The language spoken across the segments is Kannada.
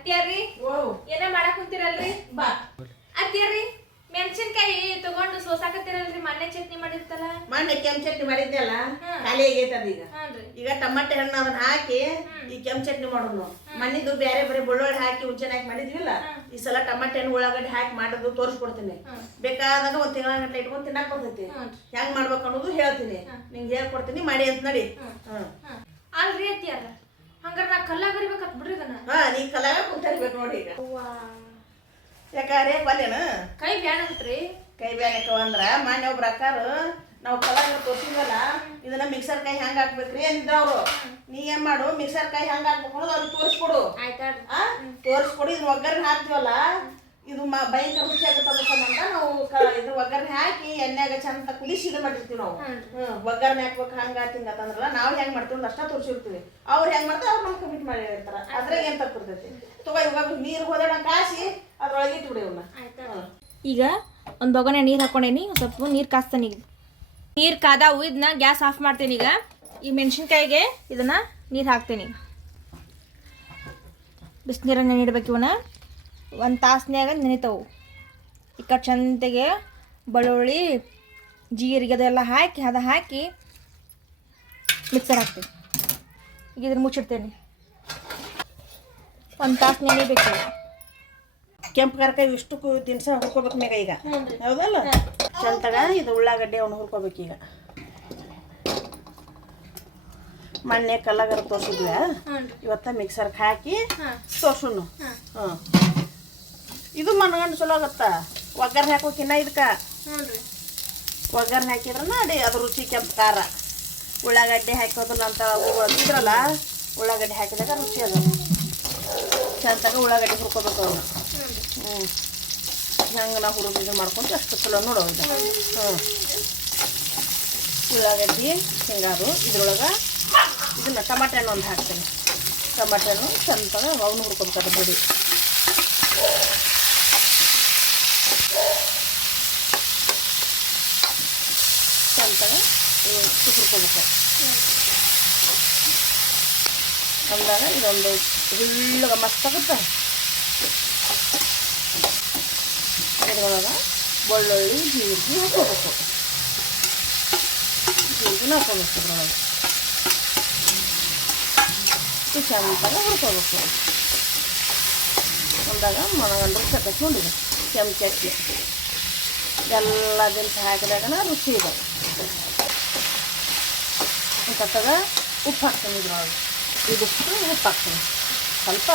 ಅತ್ಯಾರಿ ಏನ ಮಾಡಕ್ ಕುಂತಿರಲ್ರಿ ಬಾ ಅತ್ಯಾರಿ ಮೆಣಸಿನ್ಕಾಯಿ ತಗೊಂಡು ಸೋಸಾಕತ್ತಿರಲ್ರಿ ಮೊನ್ನೆ ಚಟ್ನಿ ಮಾಡಿರ್ತಲ್ಲ ಮೊನ್ನೆ ಕೆಂಪು ಚಟ್ನಿ ಮಾಡಿದ್ದೆಲ್ಲ ಖಾಲಿ ಆಗೈತೆ ಅದೀಗ ಈಗ ಟಮಾಟೆ ಹಣ್ಣು ಅದನ್ನ ಹಾಕಿ ಈ ಕೆಂಪು ಚಟ್ನಿ ಮಾಡೋಣ ಮಣ್ಣಿದು ಬೇರೆ ಬರೀ ಬೆಳ್ಳುಳ್ಳಿ ಹಾಕಿ ಹುಂಚೆನ್ ಹಾಕಿ ಮಾಡಿದ್ವಿಲ್ಲ ಈ ಸಲ ಟಮಾಟೆ ಹಣ್ಣು ಉಳ್ಳಾಗಡ್ಡೆ ಹಾಕಿ ಮಾಡೋದು ತೋರಿಸ್ಕೊಡ್ತೀನಿ ಬೇಕಾದಾಗ ಒಂದ್ ತಿಂಗಳ ಗಂಟೆ ಇಟ್ಕೊಂಡು ತಿನ್ನಕ್ ಬರ್ತೈತಿ ಹೆಂಗ್ ಮಾಡ್ಬೇಕು ಅನ್ನೋದು ಹೇಳ್ತೀನಿ ನಿಂಗೆ ಹೇಳ್ಕೊಡ್ತೀನಿ ಮಾಡಿ ಅಂತ ನಡಿ ಅಲ್ರಿ ಅತ್ಯಾರ ಹಂಗಾರ ನಾ ಕಲ್ಲಾಗ ಬರಿಬೇಕತ್ ಬಿಡ್ರಿ ಇದನ್ನ ನೀ ಕಲಾಗ ಕುಂತಿರ್ಬೇಕು ನೋಡಿ ಈಗ ಯಾಕಾರೆ ಪಲ್ಯನ ಕೈ ಬ್ಯಾನ್ ಅಂತ್ರಿ ಕೈ ಬ್ಯಾನಕವ ಅಂದ್ರ ಮಾನ್ಯ ಒಬ್ರ ಅಕ್ಕಾರು ನಾವು ಕಲಾಗ ತೋರ್ಸಿದ್ವಲ್ಲ ಇದನ್ನ ಮಿಕ್ಸರ್ ಕೈ ಹೆಂಗ್ ಹಾಕ್ಬೇಕ್ರಿ ಅಂದಿದ್ರ ಅವ್ರು ನೀ ಏನ್ ಮಾಡು ಮಿಕ್ಸರ್ ಕೈ ಹೆಂಗ್ ಹಾಕ್ಬೇಕು ಅನ್ನೋದು ಅವ್ರಿಗೆ ತೋರಿಸ್ಕೊಡು ತೋರಿಸ್ಕೊಡು ಇದನ್ನ ಒಗ್ಗರಣೆ ಹಾಕ್ತಿವಲ್ಲ ಇದು ಭಯಂಕರ ರುಚಿ ಆಗುತ್ತೆ ಸಂಬಂಧ ನಾವು ಇದು ಒಗ್ಗರಣೆ ಹಾಕಿ ಎಣ್ಣೆಗ ಚಂದ ಕುದಿಸಿ ಇದು ಮಾಡಿರ್ತೀವಿ ನಾವು ಒಗ್ಗರಣೆ ಹಾಕ್ಬೇಕು ಹಂಗ ತಿಂಗತ್ತಂದ್ರಲ್ಲ ನಾವು ಹೆಂಗ್ ಮಾಡ್ತೀವಿ ಅಷ್ಟ ತೋರಿಸಿರ್ತೀವಿ ಅವ್ರು ಹೆಂಗ್ ಮಾಡ್ತಾರೆ ಅವ್ರು ನಮ್ಗೆ ಕಮಿಟ್ ಮಾಡಿ ಹೇಳ್ತಾರ ಅದ್ರಾಗ ಏನ್ ತಪ್ಪಿರ್ತೈತಿ ತಗೋ ಇವಾಗ ನೀರು ಹೋದಣ ಕಾಸಿ ಅದ್ರೊಳಗೆ ಇಟ್ಬಿಡಿ ಇವನ್ನ ಈಗ ಒಂದು ಬೊಗನೆ ನೀರು ಹಾಕೊಂಡೇನಿ ಸ್ವಲ್ಪ ನೀರು ಕಾಸ್ತಾನೆ ಈಗ ನೀರು ಕಾದಾವು ಇದನ್ನ ಗ್ಯಾಸ್ ಆಫ್ ಮಾಡ್ತೇನೆ ಈಗ ಈ ಮೆಣಸಿನ್ಕಾಯಿಗೆ ಇದನ್ನ ನೀರು ಹಾಕ್ತೇನೆ ಬಿಸಿನೀರನ್ನ ನೆನಿಡ್ಬೇಕು ಇವನ್ನ ಒಂದು ತಾಸ್ನ್ಯಾಗ ನೆನಿತಾವು ಈಗ ಚಂತೆಗೆ ಬೆಳ್ಳುಳ್ಳಿ ಜೀರಿಗೆ ಅದೆಲ್ಲ ಹಾಕಿ ಹಾಕಿ ಮಿಕ್ಸರ್ ಹಾಕ್ತೀನಿ ಈಗ ಇದ್ರ ಮುಚ್ಚಿಡ್ತೇನೆ ಒಂದು ತಾಸು ನೆನಿಬೇಕು ಕೆಂಪು ಕರ್ಕಾಯಿ ಇಷ್ಟು ದಿನಸ ಹುರ್ಕೋಬೇಕು ಮೇಗ ಈಗ ಹೌದಲ್ಲ ಚಂತಗ ಇದು ಉಳ್ಳಾಗಡ್ಡೆ ಅವನು ಹುರ್ಕೋಬೇಕು ಈಗ ಮೊನ್ನೆ ಕಲ್ಲಾಗರ ತೋರ್ಸಿದ್ವಿ ಇವತ್ತ ಮಿಕ್ಸರ್ಗೆ ಹಾಕಿ ತೋರ್ಸುನು ಇದು ಮನ್ಗಂಡು ಚಲೋ ಆಗತ್ತ ಒಗ್ಗರಣೆ ಹಾಕೋಕಿನ್ನ ಇದಕ್ಕೆ ಒಗ್ಗರಣೆ ಹಾಕಿದ್ರನ ಅಡಿ ಅದು ರುಚಿ ಕೆಂಪು ಖಾರ ಉಳ್ಳಾಗಡ್ಡೆ ಹಾಕೋದನ್ನ ಅಂತ ಇದ್ರಲ್ಲ ಉಳ್ಳಾಗಡ್ಡೆ ಹಾಕಿದಾಗ ರುಚಿ ಅದು ಚಂತಾಗ ಉಳ್ಳಾಗಡ್ಡೆ ಹುರ್ಕೋಬೇಕು ಅವನ್ನ ಹೆಂಗೆ ನಾವು ಹುಡುಗ ಮಾಡ್ಕೊಂಡು ಅಷ್ಟು ಚಲೋ ನೋಡೋದು ಉಳ್ಳಾಗಡ್ಡಿ ಹಿಂಗಾರು ಇದ್ರೊಳಗೆ ಇದನ್ನ ಟಮಾಟೆ ಹಣ್ಣು ಒಂದು ಹಾಕ್ತೀನಿ ಟಮಾಟೆ ಹಣ್ಣು ಚಂತಾಗ ಅವನು ಹುರ್ಕೋಬೇಕಾದ್ರೆ ಬಿಡಿ ಚಂತಾಗ ಹುರ್ಕೋಬೇಕು ಅಂದಾಗ ಇದೊಂದು ಹುಳ್ಳಗ ಮಸ್ತಾಗುತ್ತೆ ಇದ್ರೊಳಗೆ ಬೆಳ್ಳುಳ್ಳಿ ಜೀರಿಗೆ ಹಾಕೋಬೇಕು ಜೀರಿಗೆನ ಹಾಕೋಬೇಕು ಇದ್ರೊಳಗೆ ಚಂದಾಗ ಹುರ್ಕೋಬೇಕು ಅಂದಾಗ ಮನಗಂಡ್ರೆ ಚಕ್ಕಿ ನೋಡಿದೆ ಕೆಂಪು ಚಟ್ನಿ ಎಲ್ಲ ದಿನಸ ಹಾಕಿದಾಗನ ರುಚಿ ಇದೆ ಅಂತಗ ಉಪ್ಪು ಹಾಕ್ತೀನಿ ಇದ್ರೊಳಗೆ ಇದಿಷ್ಟು ಉಪ್ಪು ಹಾಕ್ತೀನಿ ಸ್ವಲ್ಪ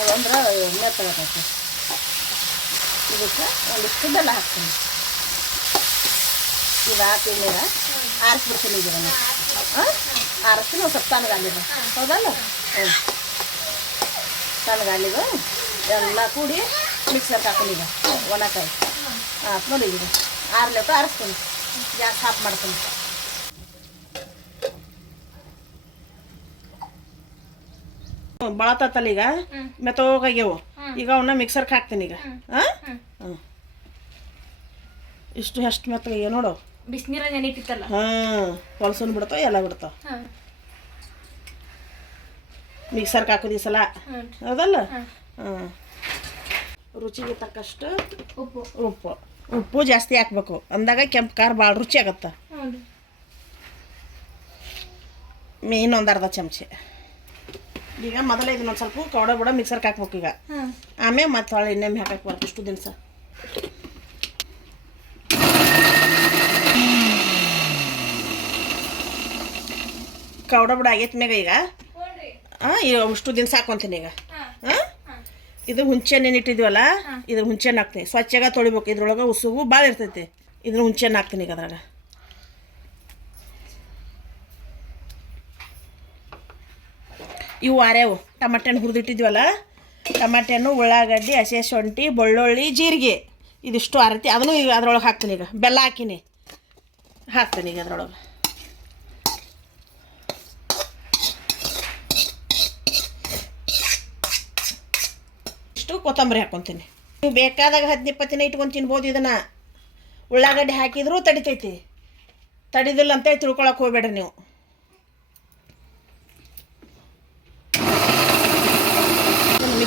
ಅದಂದ್ರೆ ಮೆತ್ತಗಾಕೈತಿ ಇದಕ್ಕೆ ಒಂದಿಷ್ಟು ಬೆಲ್ಲ ಹಾಕ್ತೀನಿ ಇದು ಹಾಕಿ ನೀರ ಆರಿಸ್ಬಿಡ್ತೀನಿ ಇದನ್ನು ಆರಿಸ್ತೀನಿ ಒಂದು ಸ್ವಲ್ಪ ತಣ್ಣಗಾಲಿದೆ ಹೌದಲ್ಲ ತಣ್ಣಗಾಲಿದೆ ಎಲ್ಲ ಕೂಡಿ ಮಿಕ್ಸರ್ಗೆ ಹಾಕ್ತೀನಿ ಈಗ ಒಣಕಾಯಿ ನೋಡಿ ಈಗ ಆರ್ಲೇಟು ಆರಿಸ್ತೀನಿ ಗ್ಯಾಸ್ ಆಫ್ ಮಾಡ್ತೀನಿ ಬಳತತ್ತಲ್ಲ ಈಗ ಮೆತ್ತೋಗಾಗ್ಯವು ಈಗ ಅವನ್ನ ಮಿಕ್ಸರ್ಗೆ ಹಾಕ್ತೀನಿ ಈಗ ಇಷ್ಟು ಎಷ್ಟು ಮೆತ್ತಗಾಗ್ಯಾವ ನೋಡು ಬಿಸಿನೀರ ನೆನಿಟ್ಟಿತ್ತಲ್ಲ ಹೊಲಸನ್ ಬಿಡ್ತಾವ ಎಲ್ಲ ಬಿಡ್ತಾವ ಮಿಕ್ಸರ್ಗೆ ಹಾಕೋದು ಈ ಸಲ ಹೌದಲ್ಲ ರುಚಿಗೆ ತಕ್ಕಷ್ಟು ಉಪ್ಪು ಉಪ್ಪು ಉಪ್ಪು ಜಾಸ್ತಿ ಹಾಕ್ಬೇಕು ಅಂದಾಗ ಕೆಂಪು ಖಾರ ಭಾಳ ರುಚಿ ಆಗತ್ತ ಮೇನ್ ಒಂದು ಅರ್ಧ ಚಮಚೆ ಈಗ ಮೊದಲೇ ಇದನ್ನೊಂದು ಸ್ವಲ್ಪ ಕವಡ ಬಿಡ ಮಿಕ್ಸರ್ಗೆ ಹಾಕ್ಬೇಕು ಈಗ ಆಮೇಲೆ ಮತ್ತೆ ಹೊಳೆ ಇನ್ನೊಮ್ಮೆ ಹಾಕಕ್ಕೆ ಬರ್ತದೆ ಇಷ್ಟು ದಿನಸ ಕವಡ ಬಿಡ ಆಗೈತೆ ಮ್ಯಾಗ ಈಗ ಇಷ್ಟು ದಿನ ಸಾಕೊಂತೀನಿ ಈಗ ಇದು ಹುಂಚೆಹಣ್ಣು ಏನಿಟ್ಟಿದ್ವಲ್ಲ ಇದ್ರ ಹುಂಚೆಹಣ್ಣು ಹಾಕ್ತೀನಿ ಸ್ವಚ್ಛಾಗ ತೊಳಿಬೇಕು ಇದ್ರೊಳಗೆ ಉಸುಗು ಭಾಳ ಇರ್ತೈತಿ ಇದ್ರ ಹುಂಚೆಹಣ್ಣು ಹಾಕ್ತೀನಿ ಈಗ ಅದ್ರಾಗ ಇವು ಆರ್ಯಾವು ಟಮಾಟೆ ಹಣ್ಣು ಹುರಿದಿಟ್ಟಿದ್ವಲ್ಲ ಟಮಾಟೆ ಹಣ್ಣು ಉಳ್ಳಾಗಡ್ಡಿ ಹಸಿ ಶುಂಠಿ ಬೆಳ್ಳುಳ್ಳಿ ಜೀರಿಗೆ ಇದಿಷ್ಟು ಆರತಿ ಅದನ್ನು ಈಗ ಅದ್ರೊಳಗೆ ಹಾಕ್ತೀನಿ ಈಗ ಬೆಲ್ಲ ಹಾಕಿನಿ ಹಾಕ್ತೀನಿ ಈಗ ಅದ್ರೊಳಗೆ ಇಷ್ಟು ಕೊತ್ತಂಬರಿ ಹಾಕ್ಕೊತೀನಿ ನೀವು ಬೇಕಾದಾಗ 10-20 ದಿನ ಇಟ್ಕೊಂಡು ತಿನ್ಬೋದು ಇದನ್ನು ಉಳ್ಳಾಗಡ್ಡಿ ಹಾಕಿದ್ರೂ ತಡಿತೈತಿ ತಡಿದಿಲ್ಲ ಅಂತೇಳಿ ತಿಳ್ಕೊಳಕ್ಕೆ ಹೋಗ್ಬೇಡ್ರಿ ನೀವು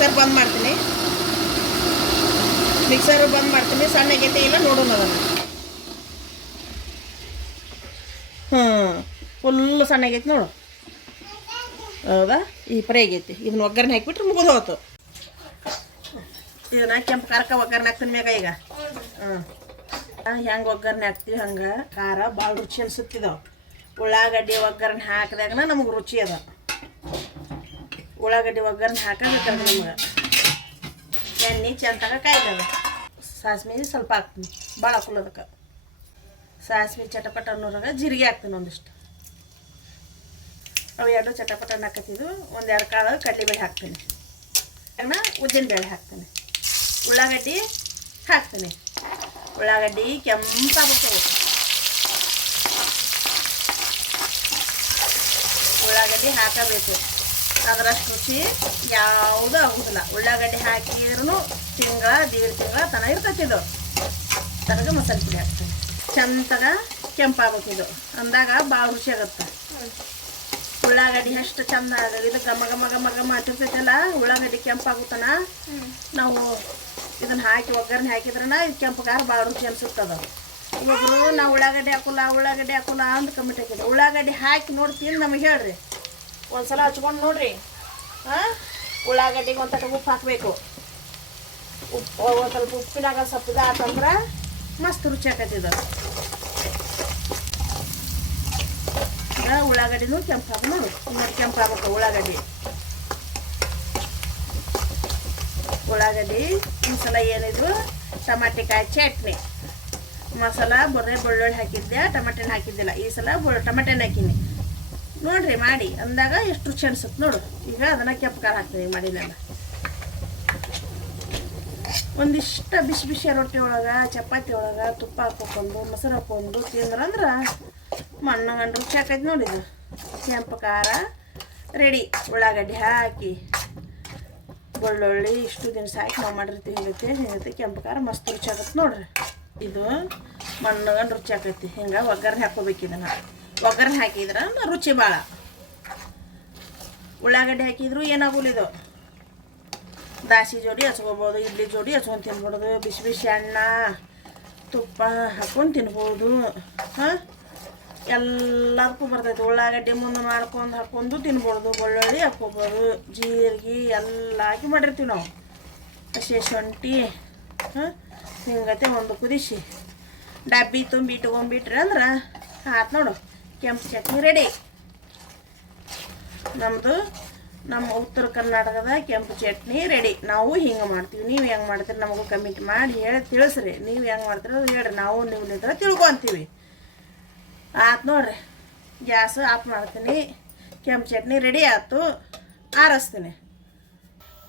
ಮಿಕ್ಸರ್ ಬಂದ್ ಮಾಡ್ತೀನಿ. ಮಿಕ್ಸರ್ ಬಂದ್ ಮಾಡ್ತೀನಿ. ಸಣ್ಣ ಆಗೈತೆ ಇಲ್ಲ ನೋಡೋಣ ಅದನ್ನು. ಫುಲ್ ಸಣ್ಣ ಆಗೈತಿ ನೋಡು. ಹೌದಾ? ಈ ಫ್ರೈ ಆಗೈತಿ. ಇದನ್ನ ಒಗ್ಗರಣೆ ಹಾಕಿಬಿಟ್ರೆ ಮುಗಿದು ಹೋಯ್ತು. ಇದನ್ನ ಕೆಂಪು ಖಾರಕ್ಕೆ ಒಗ್ಗರಣೆ ಹಾಕ್ತೀನಿ ಮ್ಯಾಗ ಈಗ. ಹೆಂಗೆ ಒಗ್ಗರಣೆ ಹಾಕ್ತೀವಿ ಹಂಗೆ ಖಾರ ಭಾಳ ರುಚಿ ಅನ್ಸುತ್ತಿದ್ದಾವೆ. ಉಳ್ಳಾಗಡ್ಡಿ ಒಗ್ಗರಣೆ ಹಾಕಿದಾಗನ ನಮಗೆ ರುಚಿ ಅದ. ಉಳ್ಳಾಗಡ್ಡಿ ಒಗ್ಗರಣೆ ಹಾಕಬೇಕಾದ್ರೆ ನಮ್ಗೆ ಎಣ್ಣೆ ಚೆಂತಾಗ ಕಾಯ್ದದ. ಸಾಸ್ಮಿ ಸ್ವಲ್ಪ ಹಾಕ್ತೀನಿ, ಭಾಳ ಹಾಕಲ್ಲ ಅದಕ್ಕೆ. ಸಾಸ್ಮಿ ಚಟಪಟ ಅನ್ನೋರಾಗ ಜೀರಿಗೆ ಹಾಕ್ತೀನಿ ಒಂದಿಷ್ಟು. ಅವು ಎರಡು ಚಟಪಟ ಹಾಕತ್ತಿದ್ದು. ಒಂದೆರಡು ಕಾಳು ಕಡಲೆಬೇಳೆ ಹಾಕ್ತೀನಿ. ಉದ್ದಿನಬೇಳೆ ಹಾಕ್ತೀನಿ. ಉಳ್ಳಾಗಡ್ಡಿ ಹಾಕ್ತೀನಿ. ಉಳ್ಳಾಗಡ್ಡಿ ಕೆಂಪಾಗಬೇಕು. ಉಳ್ಳಾಗಡ್ಡಿ ಹಾಕಬೇಕು. ಅದರಷ್ಟು ರುಚಿ ಯಾವುದೂ ಆಗೋದಿಲ್ಲ. ಉಳ್ಳಾಗಡ್ಡಿ ಹಾಕಿದ್ರೂ ತಿಂಗಳ 1.5 ತಿಂಗಳ ತನಕ ಇರ್ತೈತಿ. ಇದು ತನಕ ಮಸಾಲೆ ಪುಡಿ ಹಾಕ್ತೀನಿ. ಚಂದಾಗ ಕೆಂಪಾಗಬೇಕು. ಇದು ಅಂದಾಗ ಭಾಳ ರುಚಿ ಆಗುತ್ತೆ. ಉಳ್ಳಾಗಡ್ಡಿ ಅಷ್ಟು ಚಂದ ಇದು ಘಮ ಘಮ ಘಮ ಘಮ ಹತ್ತಿರ್ತೈತಲ್ಲ, ಉಳ್ಳಾಗಡ್ಡಿ ಕೆಂಪಾಗುತ್ತಾನ. ನಾವು ಇದನ್ನು ಹಾಕಿ ಒಗ್ಗರಣೆ ಹಾಕಿದ್ರನ ಇದು ಕೆಂಪು ಖಾರ ಭಾಳ ರುಚಿ ಅನ್ಸುತ್ತದ. ಇವಾಗರು ನಾವು ಉಳ್ಳಾಗಡ್ಡಿ ಹಾಕೋಲ್ಲ ಅಂತ ಕಮಿಟ್ ಹಾಕಿದ್ರು. ಉಳ್ಳಾಗಡ್ಡಿ ಹಾಕಿ ನೋಡ್ತೀನಿ ನಮಗೆ ಹೇಳ್ರಿ. ಒಂದ್ಸಲ ಹಚ್ಕೊಂಡು ನೋಡ್ರಿ. ಉಳ್ಳಾಗಡ್ಡಿಗೆ ಒಂದು ತಟ ಉಪ್ಪು ಹಾಕಬೇಕು. ಉಪ್ಪು ಒಂದು ಸ್ವಲ್ಪ ಉಪ್ಪಿನಾಗ ಸ್ವಲ್ಪ ಇದಾತಂದ್ರೆ ಮಸ್ತ್ ರುಚಿ ಆಕೈತಿದ. ಉಳ್ಳಾಗಡ್ಡಿನೂ ಕೆಂಪಾಗ ನೋಡು. ಇನ್ನೊಂದು ಕೆಂಪಾಗಬೇಕು ಉಳ್ಳಾಗಡ್ಡಿ. ಈ ಸಲ ಏನಿದ್ರು ಟಮಾಟೆಕಾಯಿ ಚಟ್ನಿ ಮಸಾಲ ಬರೀ ಬೆಳ್ಳುಳ್ಳಿ ಹಾಕಿದ್ದೆ, ಟಮಾಟೆನ ಹಾಕಿದ್ದಿಲ್ಲ. ಈ ಸಲ ಟಮಾಟೆನ ಹಾಕಿನಿ ನೋಡ್ರಿ ಮಾಡಿ ಅಂದಾಗ ಎಷ್ಟು ರುಚಿ ಅನ್ಸುತ್ತೆ ನೋಡು. ಈಗ ಅದನ್ನು ಕೆಂಪು ಖಾರ ಹಾಕ್ತೀನಿ. ಈಗ ಮಾಡಿದೆಲ್ಲ ಒಂದಿಷ್ಟ ಬಿಸಿ ಬಿಸಿ ರೊಟ್ಟಿ ಒಳಗೆ ಚಪಾತಿ ಒಳಗೆ ತುಪ್ಪ ಹಾಕ್ಕೊಂಡು ಮೊಸರು ಹಾಕ್ಕೊಂಡು ತಿಂದ್ರಂದ್ರೆ ಮಣ್ಣಗಂಡು ರುಚಿ ಹಾಕೈತಿ ನೋಡಿದ್ದು. ಕೆಂಪು ಖಾರ ರೆಡಿ. ಉಳ್ಳಾಗಡ್ಡಿ ಹಾಕಿ ಬೆಳ್ಳುಳ್ಳಿ ಇಷ್ಟು ದಿನಸ ಹಾಕಿ ನಾವು ಮಾಡಿರ್ತೀವಿ. ಹಿಂಗೈತಿ ಕೆಂಪು ಖಾರ ಮಸ್ತ್ ರುಚಿ ಆಗತ್ತೆ ನೋಡ್ರಿ. ಇದು ಮಣ್ಣಗಂಡು ರುಚಿ ಆಕೈತಿ. ಹಿಂಗೆ ಒಗ್ಗರಣೆ ಹಾಕೋಬೇಕು. ಇದನ್ನು ಒಗ್ಗರಣೆ ಹಾಕಿದ್ರೆ ರುಚಿ ಭಾಳ. ಉಳ್ಳಾಗಡ್ಡಿ ಹಾಕಿದ್ರು ಏನಾಗೋಲ್ಲ. ಇದು ದಾಸಿ ಜೋಡಿ ಹಚ್ಕೋಬೋದು, ಇಡ್ಲಿ ಜೋಡಿ ಹಚ್ಕೊಂಡು ತಿನ್ಬೋದು. ಬಿಸಿ ಬಿಸಿ ಅನ್ನ ತುಪ್ಪ ಹಾಕ್ಕೊಂಡು ತಿನ್ಬೋದು. ಎಲ್ಲದಕ್ಕೂ ಬರ್ತೈತೆ. ಉಳ್ಳಾಗಡ್ಡಿ ಮುಂದೆ ಮಾಡ್ಕೊಂಡು ಹಾಕ್ಕೊಂಡು ತಿನ್ಬೋದು. ಬೆಳ್ಳುಳ್ಳಿ ಹಾಕ್ಕೋಬೋದು, ಜೀರಿಗೆ ಎಲ್ಲ ಹಾಕಿ ಮಾಡಿರ್ತೀವಿ ನಾವು. ಹಸಿ ಶುಂಠಿ ಹಿಂಗತೆ ಒಂದು ಕುದಿಸಿ ಡಬ್ಬಿ ತುಂಬಿ ಇಟ್ಕೊಂಡ್ಬಿಟ್ರಿ ಅಂದ್ರೆ ಆತು ನೋಡು. ಕೆಂಪು ಚಟ್ನಿ ರೆಡಿ. ನಮ್ಮ ಉತ್ತರ ಕರ್ನಾಟಕದ ಕೆಂಪು ಚಟ್ನಿ ರೆಡಿ. ನಾವು ಹಿಂಗೆ ಮಾಡ್ತೀವಿ. ನೀವು ಹೆಂಗೆ ಮಾಡ್ತೀರಿ ನಮಗೂ ಕಮೆಂಟ್ ಮಾಡಿ ಹೇಳಿ ತಿಳಿಸ್ರಿ. ನೀವು ಹೆಂಗೆ ಮಾಡ್ತೀರಿ ಅದು ಹೇಳ್ರಿ. ನಾವು ನೀವು ನಿಂತರ ತಿಳ್ಕೊತೀವಿ. ಆತು ನೋಡ್ರಿ. ಗ್ಯಾಸ್ ಆಫ್ ಮಾಡ್ತೀನಿ. ಕೆಂಪು ಚಟ್ನಿ ರೆಡಿ ಆಯ್ತು. ಆರಿಸ್ತೀನಿ.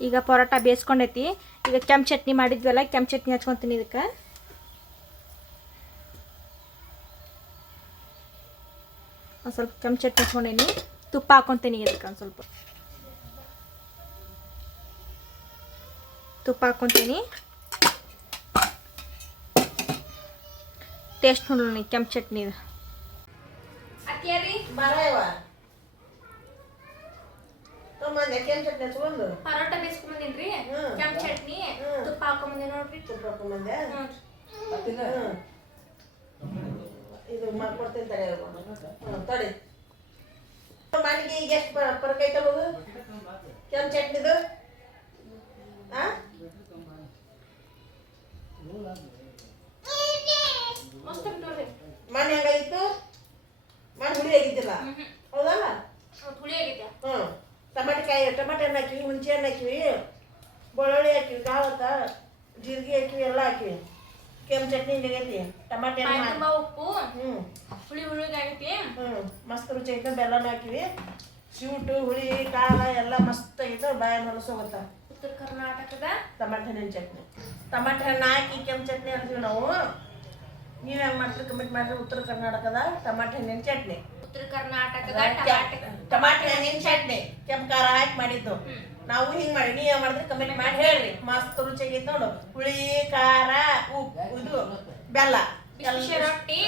ಈಗ ಪರೋಟ ಬೇಯಿಸ್ಕೊಂಡೈತಿ. ಈಗ ಕೆಂಪು ಚಟ್ನಿ ಮಾಡಿದ್ವಲ್ಲ, ಕೆಂಪು ಚಟ್ನಿ ಹಚ್ಕೊತೀನಿ. ಇದಕ್ಕೆ ಒಂದು ಸ್ವಲ್ಪ ಕೆಂಪು ಚಟ್ನಿ ಹಚ್ಕೊಂಡೀನಿ. ತುಪ್ಪ ಹಾಕ್ಕೊತೀನಿ. ಇದಕ್ಕೆ ಒಂದು ಸ್ವಲ್ಪ ತುಪ್ಪ ಹಾಕ್ಕೊತೀನಿ. ಟೇಸ್ಟ್ ನೋಡೋಣ ಕೆಂಪು ಚಟ್ನಿ. ಅತ್ತಿಯಾರಿ ಬರವ ಕೆಂಪು ಚಟ್ನಿ ಹಚ್ಕೊಂಡು ಪರೋಟ ಬೇಯಿಸ್ಕೊಂಬಂದಿನ್ರಿ. ಕೆಂಪು ಚಟ್ನಿ ತುಪ್ಪ ಹಾಕೊಂಬಂದೆ ನೋಡ್ರಿ. ತುಪ್ಪ ಹಾಕೊಂಬಂದೆ. ಇದು ಮಾಡ್ಕೊಡ್ತೀನಿ ತಡಿ. ಮನೆಗೆ ಈಗ ಎಷ್ಟು ಪರಕ್ ಐತಲ್ಲದು ಕೆಂಪು ಚಟ್ನಿದು? ಮನೆ ಹೆಂಗಾಗಿತ್ತು? ಮನೆ ಹುಳಿ ಆಗಿದ್ದಿಲ್ಲ ಹೌದಲ್ಲ? ಹುಳಿ ಆಗೈತೆ. ಟಮಾಟೆ ಹಣ್ಣು ಹಾಕಿವಿ, ಹುಣಸೆ ಹಣ್ಣು ಹಾಕಿವಿ, ಬೆಳ್ಳುಳ್ಳಿ ಹಾಕಿವಿ, ಕಾವತ್ತ ಜೀರಿಗೆ ಹಾಕಿವಿ, ಎಲ್ಲ ಹಾಕಿವಿ. ಕೆಂಪು ಚಟ್ನಿ ಹಿಂಗೈತಿ. ಟಮಾಟೆ ಹಣ್ಣು ಉಪ್ಪು ಹುಳಿ ಆಗೈತಿ. ಮಸ್ತ್ ರುಚಿ ಐತೆ. ಬೆಲ್ಲನ ಹಾಕಿವಿ. ಸ್ವೀಟು ಹುಳಿ ಖಾರ ಎಲ್ಲ ಮಸ್ತ್ ಐತೆ. ಬಾಯಲ್ಲಿ ಹೊಲಸೋಗುತ್ತ. ಉತ್ತರ ಕರ್ನಾಟಕದ ಟಮಾಟೆ ಹಣ್ಣಿನ ಚಟ್ನಿ. ಟಮಾಟೆ ಹಣ್ಣು ಹಾಕಿ ಕೆಂಪು ಚಟ್ನಿ ಅಂತೀವಿ ನಾವು. ನೀವು ಹೆಂಗೆ ಮಾಡ್ತೀರಿ ಕಮೆಂಟ್ ಮಾಡಿರಿ. ಉತ್ತರ ಕರ್ನಾಟಕದ ಟಮಾಟೆ ಹಣ್ಣಿನ ಚಟ್ನಿ. ಉತ್ತರ ಕರ್ನಾಟಕದ ಟಮಾಟೆ ಹಣ್ಣಿನ ಚಟ್ನಿ ಕೆಂಪು ಖಾರ ಹಾಕಿ ಮಾಡಿದ್ದು. ನಾವು ಹಿಂಗೆ ಮಾಡಿ. ನೀವು ಮಾಡಿದ್ರೆ ಕಮೆಂಟ್ ಮಾಡಿ ಹೇಳ್ರಿ. ಮಸ್ತ್ ರುಚಿಯಾಗೈತೆ ನೋಡು. ಹುಳಿ ಖಾರ ಉಪ್ಪು ಇದು ಬೆಲ್ಲ ರೊಟ್ಟಿ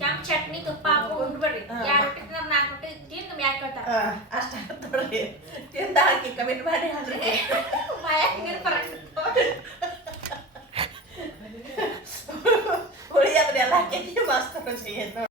ಕೆಂಪು ಚಟ್ನಿ ತುಪ್ಪ ಹಾಕಿ ಉಂಡ್ಬೇಡ್ರಿ. 2 ರೊಟ್ಟಿ ತಿಂದ್ರೆ 4 ರೊಟ್ಟಿ ತಿಂದು ಯಾಕೆ ಹೇಳ್ತಾರೆ ಅಷ್ಟ ನೋಡ್ರಿ. ತಿಂದ ಹಾಕಿ ಕಮೆಂಟ್ ಮಾಡಿ ಹೇಳ್ರಿ. ರುಚಿ ಏನು